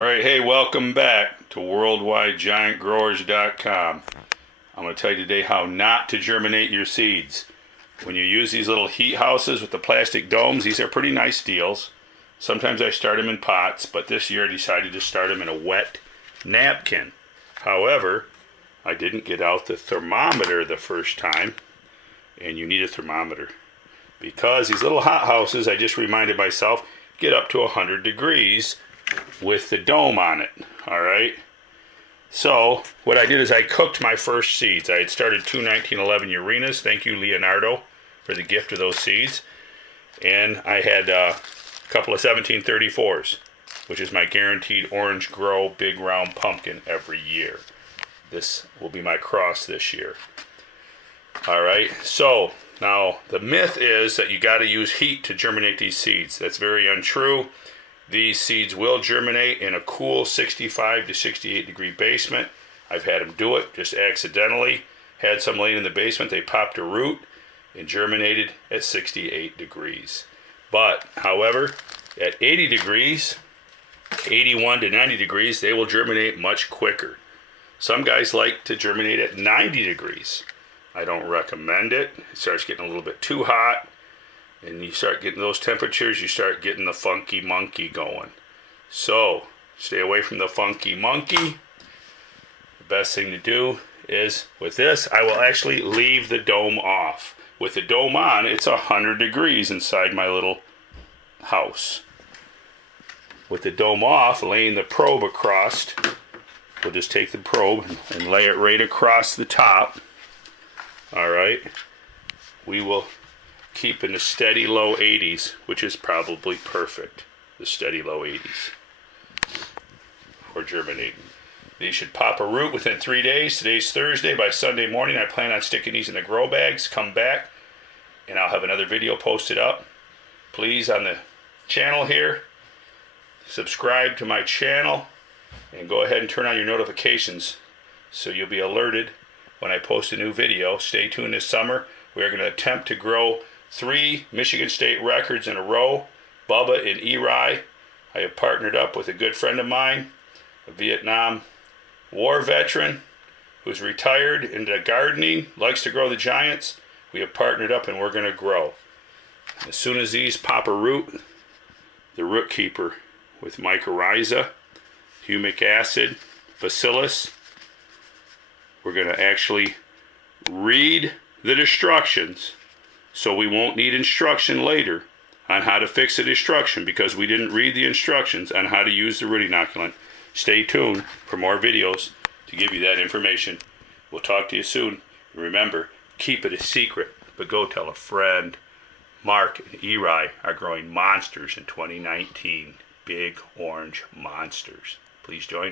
Alright, hey, welcome back to WorldwideGiantGrowers.com. I'm going to tell you today how not to germinate your seeds. When you use these little heat houses with the plastic domes, these are pretty nice deals. Sometimes I start them in pots, but this year I decided to start them in a wet napkin. However, I didn't get out the thermometer the first time, and you need a thermometer. Because these little hot houses, I just reminded myself, get up to 100 degrees with the dome on it. Alright, so what I did is I cooked my first seeds. I had started two 1911 Urenas. Thank you, Leonardo, for the gift of those seeds. And I had a couple of 1734s, which is my guaranteed orange grow big round pumpkin every year. This will be my cross this year. Alright, so now the myth is that you got to use heat to germinate these seeds. That's very untrue. These seeds will germinate in a cool 65 to 68 degree basement. I've had them do it just accidentally. Had some laying in the basement. They popped a root and germinated at 68 degrees. But, however, at 80 degrees, 81 to 90 degrees, they will germinate much quicker. Some guys like to germinate at 90 degrees. I don't recommend it. It starts getting a little bit too hot. And you start getting those temperatures, you start getting the funky monkey going. So, stay away from the funky monkey. The best thing to do is, with this, I will actually leave the dome off. With the dome on, it's 100 degrees inside my little house. With the dome off, laying the probe across, we'll just take the probe and lay it right across the top. Alright, we will keep in the steady low 80s, which is probably perfect. The steady low 80s for germinating. These should pop a root within 3 days. Today's Thursday. By Sunday morning, I plan on sticking these in the grow bags. Come back, and I'll have another video posted up. Please, on the channel here, subscribe to my channel, and go ahead and turn on your notifications so you'll be alerted when I post a new video. Stay tuned this summer. We are going to attempt to grow 3 Michigan State records in a row. Bubba and Eri. I have partnered up with a good friend of mine, a Vietnam War veteran who's retired into gardening, likes to grow the giants. We have partnered up and we're going to grow. As soon as these pop a root, the root keeper with mycorrhiza, humic acid, bacillus, we're going to actually read the instructions, so we won't need instruction later on how to fix the destruction because we didn't read the instructions on how to use the root inoculant. Stay tuned for more videos to give you that information. We'll talk to you soon. Remember, keep it a secret, but go tell a friend. Mark and Eri are growing monsters in 2019. Big orange monsters. Please join.